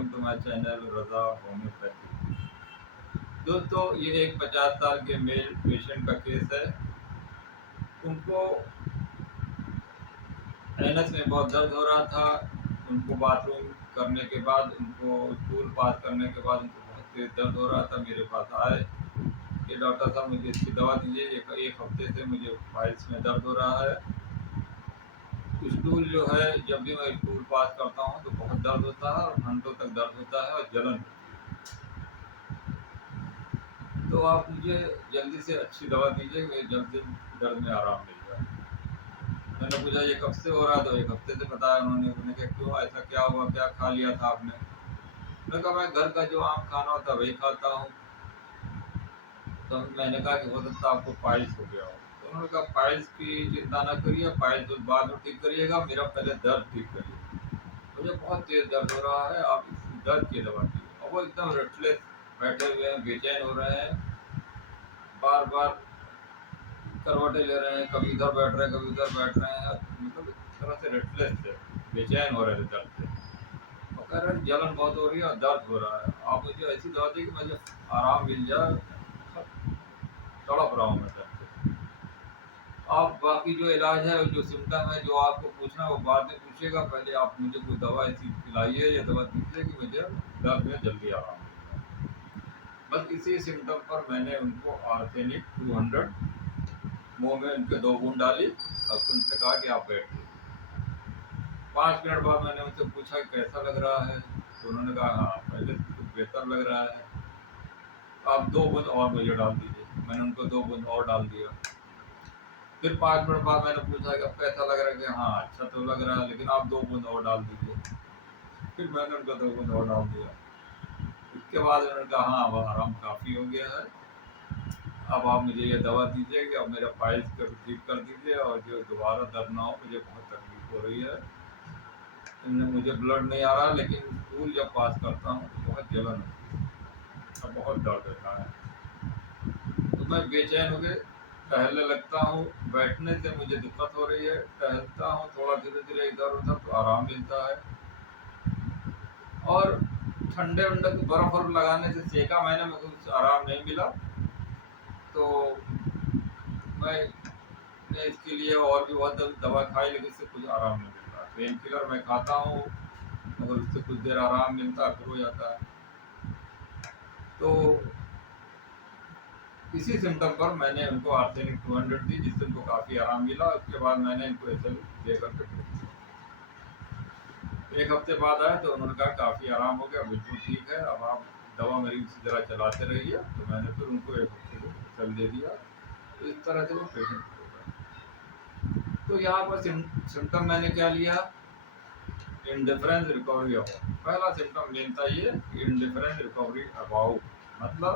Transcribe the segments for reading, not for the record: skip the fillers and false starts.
Welcome to my channel Raza homeopathy. दोस्तों, ये एक 50 साल के मेल पेशेंट का केस है। उनको एनस में बहुत दर्द हो रहा था। उनको बाथरूम करने के बाद, उनको स्टूल पास करने के बाद उनको बहुत तेज़ दर्द हो रहा था। मेरे पास आए कि डॉक्टर साहब मुझे इसकी दवा दीजिए, एक हफ्ते से मुझे फाइल्स में दर्द हो रहा है। स्टूल जो है, जब भी मैं स्टूल पास करता हूँ तो बहुत दर्द होता है और घंटों तक दर्द होता है और जलन। तो आप मुझे जल्दी से अच्छी दवा दीजिए, मुझे जल्दी दर्द में आराम मिल जाए। मैंने पूछा ये कब से हो रहा, तो एक हफ्ते से बताया उन्होंने। मैंने कहा क्यों, ऐसा क्या हुआ, क्या खा लिया था आपने? मैंने कहा मैं घर का जो आम खाना होता है वही खाता हूँ। तो मैंने कहा कि हो सकता है आपको पाइल्स हो गया हो। तो उन्होंने कहा पाइल्स की चिंता ना करिए, पाइल्स तो बाद में ठीक करिएगा, मेरा पहले दर्द ठीक करिए। मुझे बहुत तेज दर्द हो रहा है, आप इस दर्द की दवा कीजिए। और वो एकदम रेस्टलेस बैठे हुए हैं, बेचैन हो रहे हैं, बार बार करवटें ले रहे हैं, कभी इधर बैठ रहे हैं, कभी उधर बैठ रहे हैं। मतलब एक तरह से रेस्टलेस थे, बेचैन हो रहे थे दर्द से। और कह रहे हैं जलन बहुत हो रही है और दर्द हो रहा है, आप मुझे ऐसी दवा दी कि मुझे आराम मिल जाए, तड़प रहा हूँ मैं दर्द से। आप बाकी जो इलाज है, जो सिम्टम है, जो आपको पूछना है वो बाद में पूछिएगा, पहले आप मुझे कोई दवा ऐसी खिलाइए या दवा दीजिए कि मुझे दर्द में जल्दी आराम मिल जाए। बस इसी सिम्टम पर मैंने उनको आर्सेनिक 200 मुंह में उनके 2 बूंद डाली और उनसे कहा कि आप बैठिए। 5 मिनट बाद मैंने उनसे पूछा कि कैसा लग रहा है, तो उन्होंने कहा हाँ पहले से कुछ बेहतर लग रहा है, आप 2 बूंद और मुझे डाल दीजिए। मैंने उनको 2 बूंद और डाल दिया। फिर 5 मिनट बाद मैंने पूछा कि अब कैसा लग रहा है? कि हाँ अच्छा तो लग रहा है, लेकिन आप 2 बूंद और डाल दीजिए। फिर मैंने उनको 2 बूंद और डाल दिया। इसके बाद उन्होंने कहा हाँ अब आराम काफ़ी हो गया है, अब आप मुझे ये दवा दीजिए कि अब मेरा पाइल्स को ठीक कर दीजिए और जो दोबारा दर्द ना हो, मुझे बहुत तकलीफ हो रही है। इनमें मुझे ब्लड नहीं आ रहा, लेकिन स्टूल जब पास करता हूँ तो बहुत जलन होती है और बहुत दर्द होता है। तो मैं बेचैन होकर टहलने लगता हूँ, बैठने से मुझे दिक्कत हो रही है, टहलता हूँ थोड़ा धीरे धीरे इधर उधर तो आराम मिलता है। और ठंडे वंडे की बर्फ वर्फ लगाने से सेका मैंने, मुझे कुछ आराम नहीं मिला। तो मैं इसके लिए और भी बहुत दवा खाई, लेकिन इससे कुछ आराम नहीं मिलता। पेन किलर मैं खाता हूँ, मगर उससे कुछ देर आराम मिलता है, फिर हो जाता है। तो इसी सिम्टम पर मैंने उनको आर्सेनिक 200 दी, जिससे उनको काफ़ी आराम मिला। उसके बाद मैंने इनको एसल दे करके भेज दिया। एक हफ्ते बाद आए तो उन्होंने कहा काफ़ी आराम हो गया, बिल्कुल ठीक है, अब आप दवा मेरी उसी तरह चलाते रहिए। तो मैंने फिर उनको एक हफ्ते को एसल दे दिया। तो इस तरह से वो पेशेंट हो गया। तो यहाँ पर सिम्टम मैंने क्या लिया, इंडिफरेंस रिकवरी अबाउट। पहला सिम्टम मेन था ये, इंडिफरेंस रिकवरी अबाउट। मतलब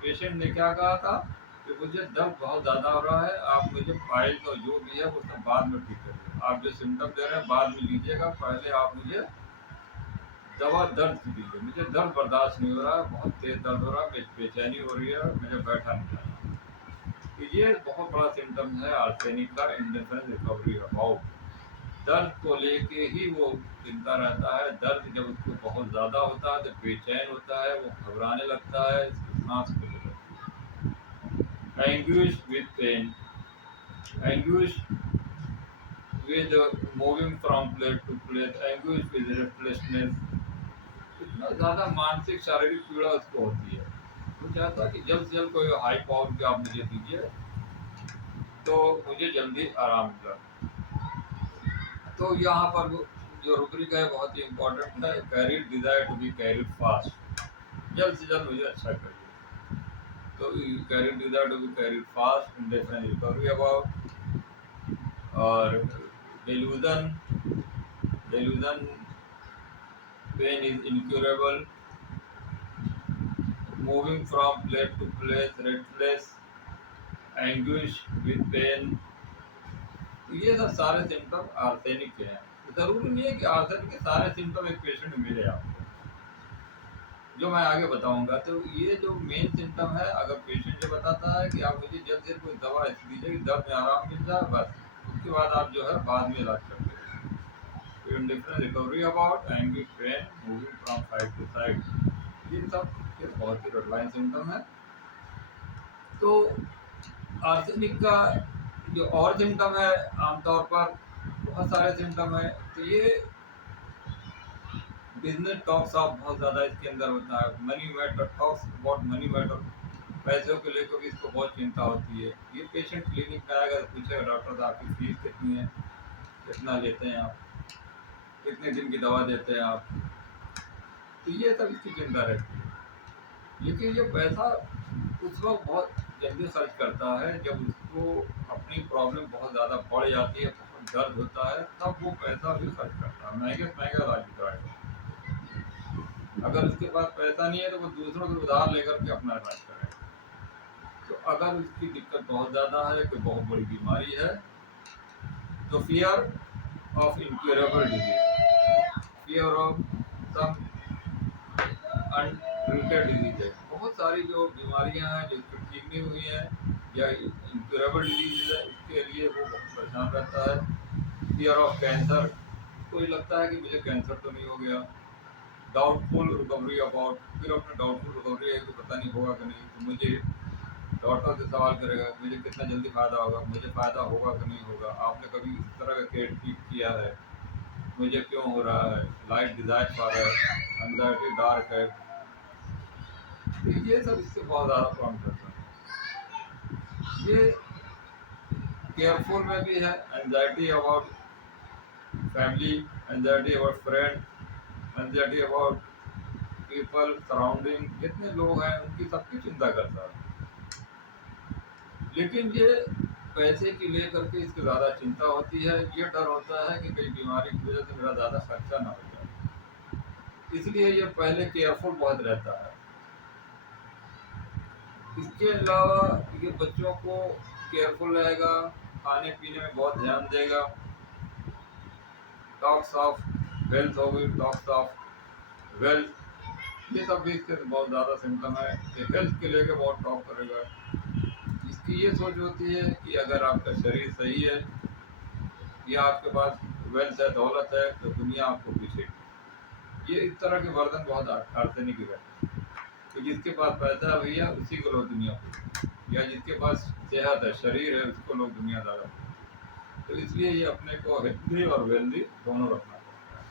पेशेंट ने क्या कहा था कि मुझे दर्द बहुत ज़्यादा हो रहा है, आप मुझे फाइल्स और जो भी है वो सब बाद में ठीक करिए, आप जो सिम्टम दे रहे हैं बाद में लीजिएगा, पहले आप मुझे दवा दर्द की दीजिए, मुझे दर्द बर्दाश्त नहीं हो रहा है, बहुत तेज दर्द हो रहा है, बेचैनी हो रही है, मुझे बैठा नहीं जा रहा। तो ये बहुत बड़ा सिम्टम है आर्सेनिक का, इंडिफरेंस रिकवरी अबाउट। दर्द को लेके ही वो चिंता रहता है। दर्द जब उसको बहुत ज़्यादा होता है तो बेचैन होता है, वो घबराने लगता है, इसकी सांस फूलने लगती है। Anguish with pain, anguish with moving from place to place, anguish with restlessness। इतना ज़्यादा मानसिक शारीरिक पीड़ा उसको होती है। वो चाहता है कि जल्द से जल्द कोई हाई पावर की आप मुझे दीजिए, तो मुझे जल्दी आराम मिला। तो यहाँ पर जो रुब्रिक है बहुत ही इम्पोर्टेंट है, carried desire to be carried fast. जल्द से जल्द मुझे अच्छा करिए। तो carried desire to be carried fast, indefinite recovery about. और delusion, delusion, pain is incurable, moving from place to place, restless, anguish with pain। तो ये सब सारे सिम्टम आर्सेनिक के हैं। जरूरी नहीं है कि आर्सेनिक के सारे सिम्टम एक पेशेंट में मिले आपको, जो मैं आगे बताऊंगा। तो ये जो मेन सिम्टम है, अगर पेशेंट ये बताता है कि आप मुझे जल्द से कोई दवा ऐसी दीजिए कि दर्द में आराम मिल जाए, बस उसके बाद आप जो है बाद में इलाज करते रहिए। between different recovery about angry brain moving from side to side, ये सब ये बहुत ही रेडलाइन सिम्टम है। तो आर्सेनिक का जो और सिम्टम है, आमतौर पर बहुत सारे सिम्टम है। तो ये बिजनेस टॉक्स ऑफ बहुत ज़्यादा इसके अंदर होता है। Money matter talks about money matter, पैसों को लेकर भी इसको बहुत चिंता होती है। ये पेशेंट क्लिनिक में आएगा तो पूछेगा डॉक्टर साहब आपकी फीस कितनी है, कितना लेते हैं आप, कितने दिन की दवा देते हैं आप। तो ये सब इसकी चिंता रहती है। लेकिन ये पैसा उस वक्त बहुत जल्दी खर्च करता है जब उसको अपनी प्रॉब्लम बहुत ज़्यादा बढ़ जाती है, बहुत दर्द होता है, तब वो पैसा भी खर्च करता है, महंगे से महंगा इलाज कराएगा। अगर उसके पास पैसा नहीं है तो वो दूसरों से उधार लेकर के अपना इलाज करेगा। तो अगर उसकी दिक्कत बहुत ज़्यादा है, कोई बहुत बड़ी बीमारी है, तो fear of incurable disease, fear of some untreated disease है। बहुत सारी जो बीमारियां हैं जो ठीक नहीं हुई हैं या इनक्योरेबल डिजीज है, उसके लिए वो बहुत परेशान रहता है। फियर ऑफ कैंसर, कोई लगता है कि मुझे कैंसर तो नहीं हो गया। डाउटफुल रिकवरी अबाउट, फिर अपना डाउटफुल रिकवरी है कि पता नहीं होगा कि नहीं, तो मुझे डॉक्टर से सवाल करेगा मुझे कितना जल्दी फ़ायदा होगा, मुझे फ़ायदा होगा कि नहीं होगा, आपने कभी इस तरह का केयर ठीक किया है, मुझे क्यों हो रहा है, लाइट डिज़ायर फॉर है, एंजाइटी डार्क है। तो ये सब इससे बहुत ज़्यादा प्रॉब्लम करता है। ये केयरफुल में भी है, anxiety about family, anxiety about friend, anxiety about people surrounding, जितने लोग हैं उनकी सबकी चिंता करता है। लेकिन ये पैसे की लेकर के इसकी ज़्यादा चिंता होती है। ये डर होता है कि कई बीमारी की वजह से मेरा ज़्यादा खर्चा ना हो जाए, इसलिए ये पहले केयरफुल बहुत रहता है। इसके अलावा ये बच्चों को केयरफुल रहेगा, खाने पीने में बहुत ध्यान देगा। टॉक्स ऑफ वेल्थ हो गई, टॉक्स ऑफ वेल्थ, ये सब भी इसके बहुत ज़्यादा सिम्टम है कि हेल्थ के लेके बहुत टॉक करेगा। इसकी ये सोच होती है कि अगर आपका शरीर सही है या आपके पास वेल्थ है, दौलत है, तो दुनिया आपको पीछेगी। ये इस तरह के वर्तन बहुत आर्सेनिक है कि जिसके पास पैसा है भैया उसी को लोग दुनिया को, या जिसके पास सेहत है, शरीर है, उसको लोग दुनियादार। तो इसलिए ये अपने को हेल्दी और वेल्दी दोनों रखना पड़ता है।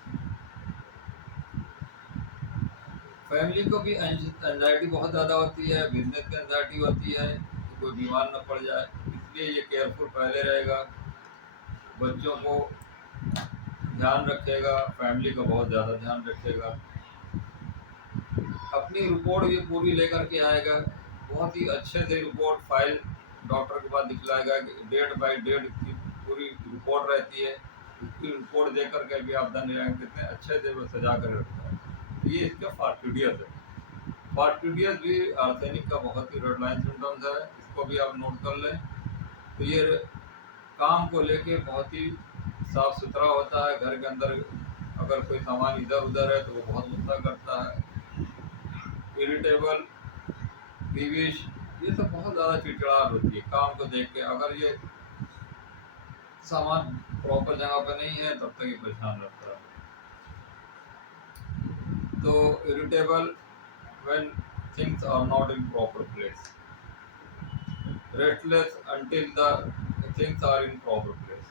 फैमिली को भी एंजाइटी बहुत ज़्यादा होती है, बिजनेस की एंजाइटी होती है कि कोई बीमार न पड़ जाए, इसलिए ये केयरफुल पहले रहेगा, बच्चों को ध्यान रखेगा, फैमिली का बहुत ज़्यादा ध्यान रखेगा। अपनी रिपोर्ट भी पूरी लेकर के आएगा, बहुत ही अच्छे से रिपोर्ट फाइल डॉक्टर के पास दिखलाएगा कि डेट बाय डेट की पूरी रिपोर्ट रहती है। उसकी रिपोर्ट देख कर के भी आप धन जाएंगे कितने अच्छे से वो सजा कर रखता है। ये इसका फार्टिडियस है। फार्टिडियस भी आर्सेनिक का बहुत ही रेड लाइन सिम्टम्स है, इसको भी आप नोट कर लें। तो ये काम को लेके बहुत ही साफ सुथरा होता है। घर के अंदर अगर कोई सामान इधर उधर है तो वो बहुत गुस्सा करता है। इरिटेबल, पीविश, ये सब बहुत ज़्यादा चिड़चिड़ाहट होती है काम को देख के। अगर ये सामान प्रॉपर जगह पर नहीं है तब तक ये परेशान रहता है। तो irritable when things are not in proper place, restless until the things are in proper place.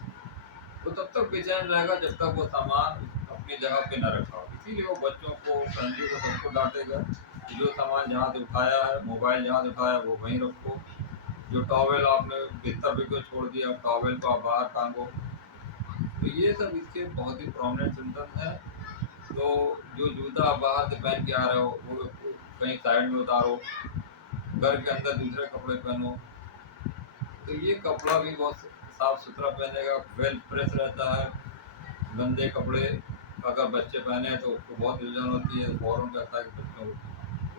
तो तब तक बेचैन रहेगा जब तक वो सामान अपनी जगह पे न रखा हो। इसीलिए वो बच्चों को, फैमिली को, सबको डांटेगा कि जो सामान जहाँ से उठाया है, मोबाइल जहाँ से उठाया वो वहीं रखो, जो टॉवेल आपने बिस्तर पे क्यों छोड़ दिया, टॉवेल को आप बाहर टांगो। तो ये सब इसके बहुत ही प्रोमिनेंट सिम्टम्स हैं। तो जो जूता आप बाहर से पहन के आ रहे हो वो कहीं साइड में उतारो, घर के अंदर दूसरे कपड़े पहनो। तो ये कपड़ा भी बहुत साफ सुथरा पहनेगा, वेल प्रेस रहता है। गंदे कपड़े अगर बच्चे पहने हैं तो उसको बहुत उलझन होती है, फ़ौरन कहता है कि बच्चों को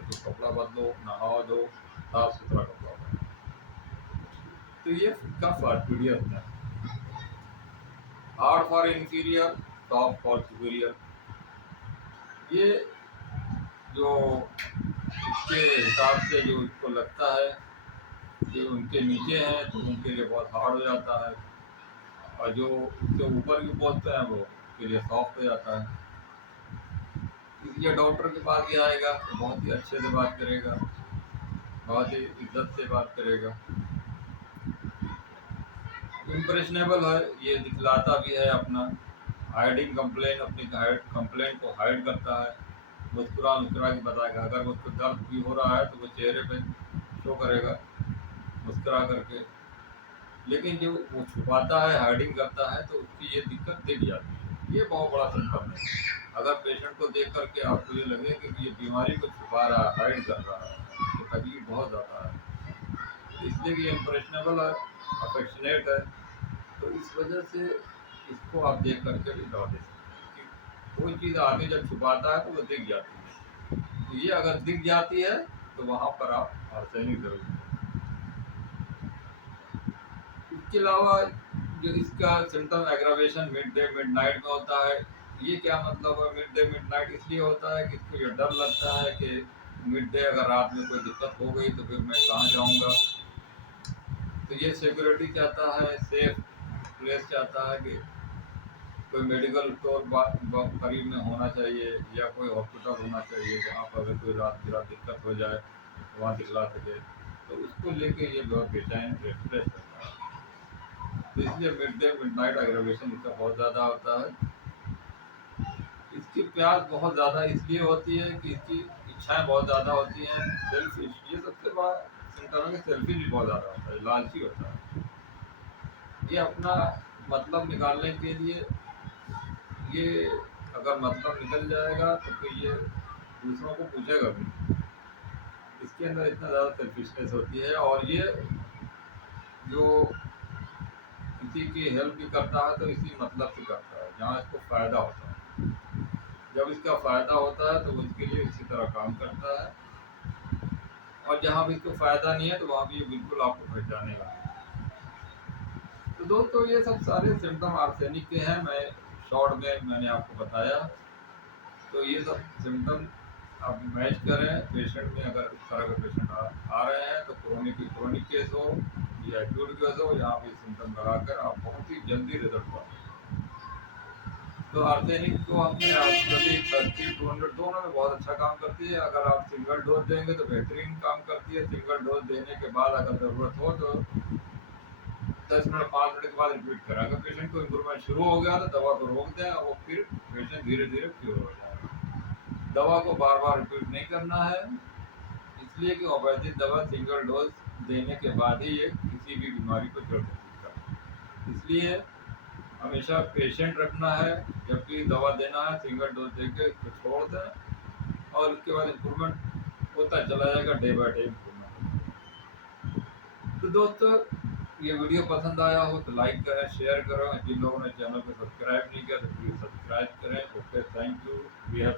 तो कपड़ा बदलो, नहाओ दो, साफ सुथरा कपड़ा पहनो। तो ये कफ फार्टिडियस है। Hard for inferior, soft for superior. ये जो इसके हिसाब से जो इसको लगता है कि उनके नीचे हैं तो उनके लिए बहुत हार्ड हो जाता है, और जो उससे ऊपर की पोस्ट हैं वो उसके लिए सॉफ्ट हो जाता है। इसलिए डॉक्टर के पास ही आएगा तो बहुत ही अच्छे से बात करेगा, बहुत ही इज्जत से बात करेगा, इम्प्रेशनेबल है, ये दिखलाता भी है अपना हाइडिंग कंप्लेन, अपनी कंप्लेन को हाइड करता है, मुस्कुरा मुस्कुरा के बताएगा। अगर उसको दर्द भी हो रहा है तो वो चेहरे पे शो करेगा मुस्कुरा करके। लेकिन जो वो छुपाता है, हाइडिंग करता है, तो उसकी ये दिक्कत दिख जाती है। ये बहुत बड़ा सिम्टम है। अगर पेशेंट को देख करके आपको ये लगे कि ये बीमारी को छुपा रहा है, हाइड कर रहा है, तो तकलीफ बहुत ज़्यादा है। इसलिए कि इम्प्रेशनेबल है, अफेक्शनेट है, तो इस वजह से इसको आप देख करके भी दवा दे सकते हैं कि कोई चीज़ आदमी जब छुपाता है तो वो दिख जाती है। तो ये अगर दिख जाती है तो वहाँ पर आप आर्सेनिक जरूर दें। इसके अलावा जो इसका symptom aggravation mid day mid night में होता है। ये क्या मतलब है? मिड डे मिड नाइट इसलिए होता है कि इसको ये डर लगता है कि मिड डे अगर रात में कोई दिक्कत हो गई तो फिर मैं कहाँ जाऊँगा। तो ये सिक्योरिटी चाहता है, सेफ प्लेस चाहता है कि कोई मेडिकल स्टोर करीब में होना चाहिए या कोई हॉस्पिटल होना चाहिए जहाँ पर अगर कोई रात बिरात दिक्कत हो जाए तो वहाँ दिखला सके। तो उसको लेके ये बहुत बेचैन रेस्टलेस रहता है। तो इसलिए mid day mid night aggravation इसका बहुत ज़्यादा होता है। इसकी प्यास बहुत ज़्यादा इसलिए होती है कि इसकी इच्छाएं बहुत ज़्यादा होती हैं। सेल्फिश, ये सबसे बड़ा सिम्टम है कि सेल्फिश भी बहुत ज़्यादा होता है, लालची होता है। ये अपना मतलब निकालने के लिए, ये अगर मतलब निकल जाएगा तो फिर ये दूसरों को पूछेगा भी। इसके अंदर इतना ज़्यादा सेल्फिशनेस होती है। और ये जो किसी की हेल्प भी करता है तो इसी मतलब से करता है जहाँ इसको फ़ायदा होता है। जब इसका फ़ायदा होता है तो वो इसके लिए इसी तरह काम करता है, और जहाँ भी इसको फ़ायदा नहीं है तो वहाँ भी ये बिल्कुल आपको पहचानेगा। तो दोस्तों ये सब सारे सिम्टम आर्सेनिक के हैं। मैं शॉर्ट में मैंने आपको बताया। तो ये सब सिम्टम आप मैच करें पेशेंट में। अगर इस तरह के पेशेंट आ रहे हैं तो क्रोनिक केस हो या एक्यूट केस हो, यहाँ पे सिम्टम लगाकर आप बहुत ही जल्दी रिजल्ट पाएं। तो आर्सेनिक को हमने आजकल 30-200 दोनों में बहुत अच्छा काम करती है। अगर आप सिंगल डोज देंगे तो बेहतरीन काम करती है। सिंगल डोज देने के बाद अगर ज़रूरत हो तो 10 मिनट 5 मिनट के बाद रिपीट करें। अगर पेशेंट को इम्प्रूवमेंट शुरू हो गया तो दवा को रोक दें और वो फिर पेशेंट धीरे धीरे क्योर हो जाएगा। दवा को बार बार रिपीट नहीं करना है, इसलिए कि होम्योपैथिक दवा सिंगल डोज देने के बाद ही ये किसी भी बीमारी को जड़ से ठीक करता है। इसलिए हमेशा पेशेंट रखना है। जब भी दवा देना है सिंगल डोज देके इसको छोड़ दें और उसके बाद इम्प्रूवमेंट होता चला जाएगा, डे बाय डे इम्प्रूवमेंट। तो दोस्तों ये वीडियो पसंद आया हो तो लाइक करें, शेयर करें। जिन लोगों ने चैनल को सब्सक्राइब नहीं किया तो प्लीज़ सब्सक्राइब करें। Okay, thank you. We have